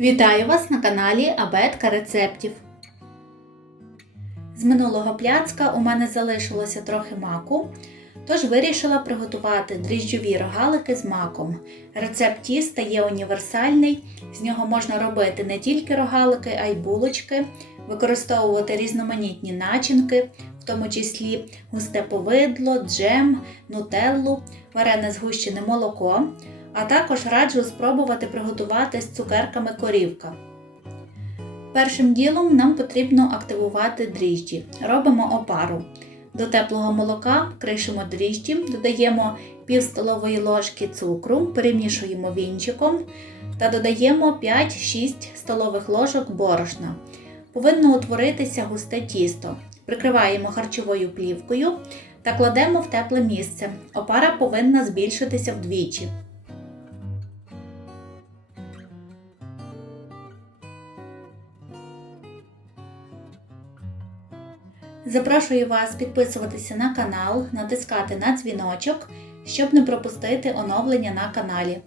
Вітаю вас на каналі Абетка рецептів. З минулого пляцка у мене залишилося трохи маку, тож вирішила приготувати дріжджові рогалики з маком. Рецепт тіста є універсальний, з нього можна робити не тільки рогалики, а й булочки, використовувати різноманітні начинки, в тому числі густе повидло, джем, нутеллу, варене згущене молоко а також раджу спробувати приготувати з цукерками корівка. Першим ділом нам потрібно активувати дріжджі. Робимо опару. До теплого молока кришимо дріжджі, додаємо пів столової ложки цукру, перемішуємо вінчиком та додаємо 5-6 столових ложок борошна. Повинно утворитися густе тісто. Прикриваємо харчовою плівкою та кладемо в тепле місце. Опара повинна збільшитися вдвічі. Запрошую вас підписуватися на канал, натискати на дзвіночок, щоб не пропустити оновлення на каналі.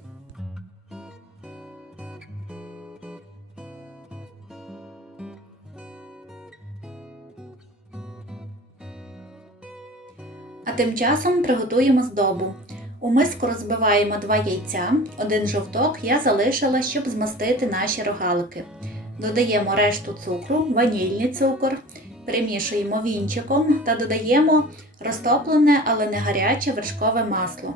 А тим часом приготуємо здобу. У миску розбиваємо 2 яйця, один жовток я залишила, щоб змастити наші рогалики. Додаємо решту цукру, ванільний цукор. Перемішуємо вінчиком та додаємо розтоплене, але не гаряче вершкове масло.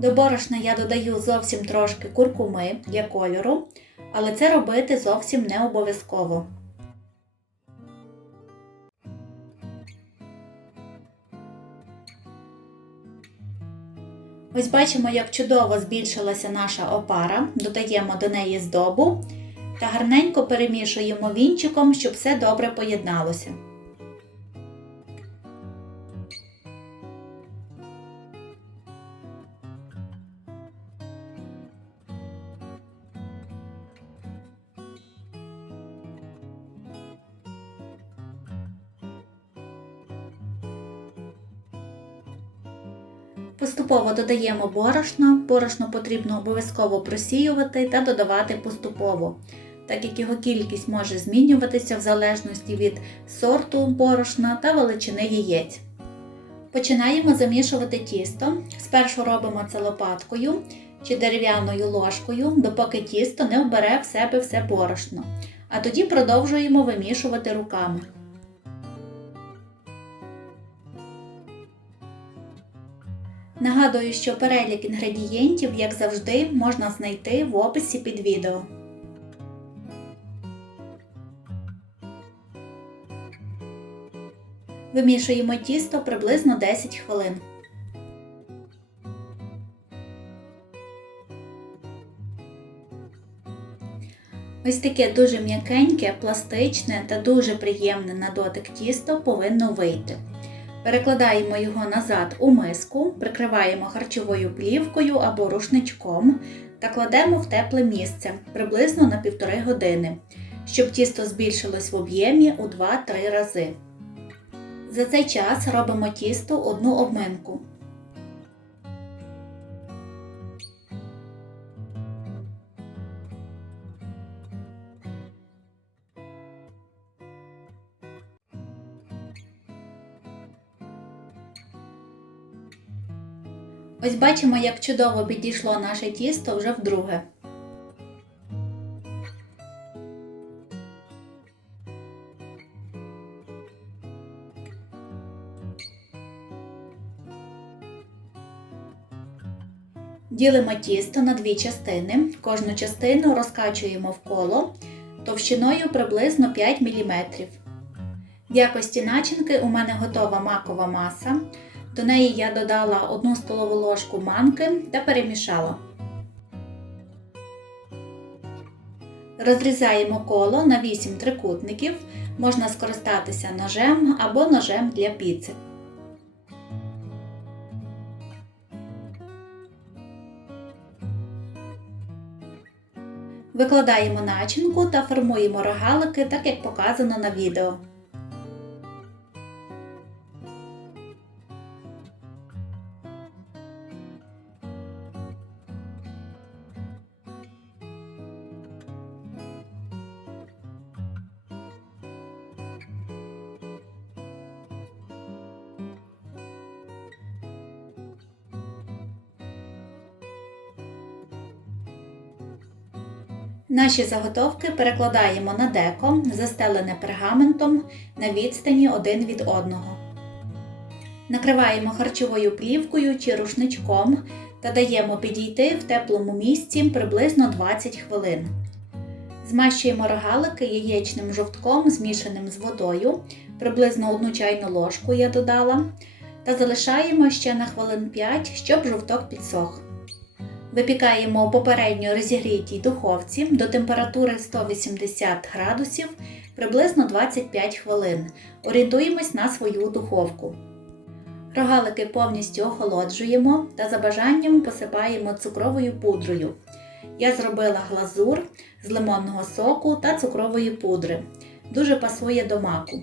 До борошна я додаю зовсім трошки куркуми для кольору, але це робити зовсім не обов'язково. Ось бачимо, як чудово збільшилася наша опара, додаємо до неї здобу та гарненько перемішуємо вінчиком, щоб все добре поєдналося. Поступово додаємо борошно. Борошно потрібно обов'язково просіювати та додавати поступово, так як його кількість може змінюватися в залежності від сорту борошна та величини яєць. Починаємо замішувати тісто. Спершу робимо це лопаткою чи дерев'яною ложкою, допоки тісто не вбере в себе все борошно, а тоді продовжуємо вимішувати руками. Нагадую, що перелік інгредієнтів, як завжди, можна знайти в описі під відео. Вимішуємо тісто приблизно 10 хвилин. Ось таке дуже м'якеньке, пластичне та дуже приємне на дотик тісто повинно вийти. Перекладаємо його назад у миску, прикриваємо харчовою плівкою або рушничком та кладемо в тепле місце приблизно на 1,5 години, щоб тісто збільшилось в об'ємі у 2-3 рази. За цей час робимо тісто одну обминку. Ось бачимо, як чудово підійшло наше тісто вже вдруге. Ділимо тісто на дві частини. Кожну частину розкачуємо в коло товщиною приблизно 5 мм. В якості начинки у мене готова макова маса. До неї я додала 1 столову ложку манки та перемішала. Розрізаємо коло на 8 трикутників, можна скористатися ножем або ножем для піци. Викладаємо начинку та формуємо рогалики, так як показано на відео. Наші заготовки перекладаємо на деко, застелене пергаментом на відстані один від одного. Накриваємо харчовою плівкою чи рушничком та даємо підійти в теплому місці приблизно 20 хвилин. Змащуємо рогалики яєчним жовтком, змішаним з водою, приблизно 1 чайну ложку я додала, та залишаємо ще на хвилин 5, щоб жовток підсох. Випікаємо у попередньо розігрітій духовці до температури 180 градусів приблизно 25 хвилин. Орієнтуємось на свою духовку. Рогалики повністю охолоджуємо та за бажанням посипаємо цукровою пудрою. Я зробила глазур з лимонного соку та цукрової пудри. Дуже пасує до маку.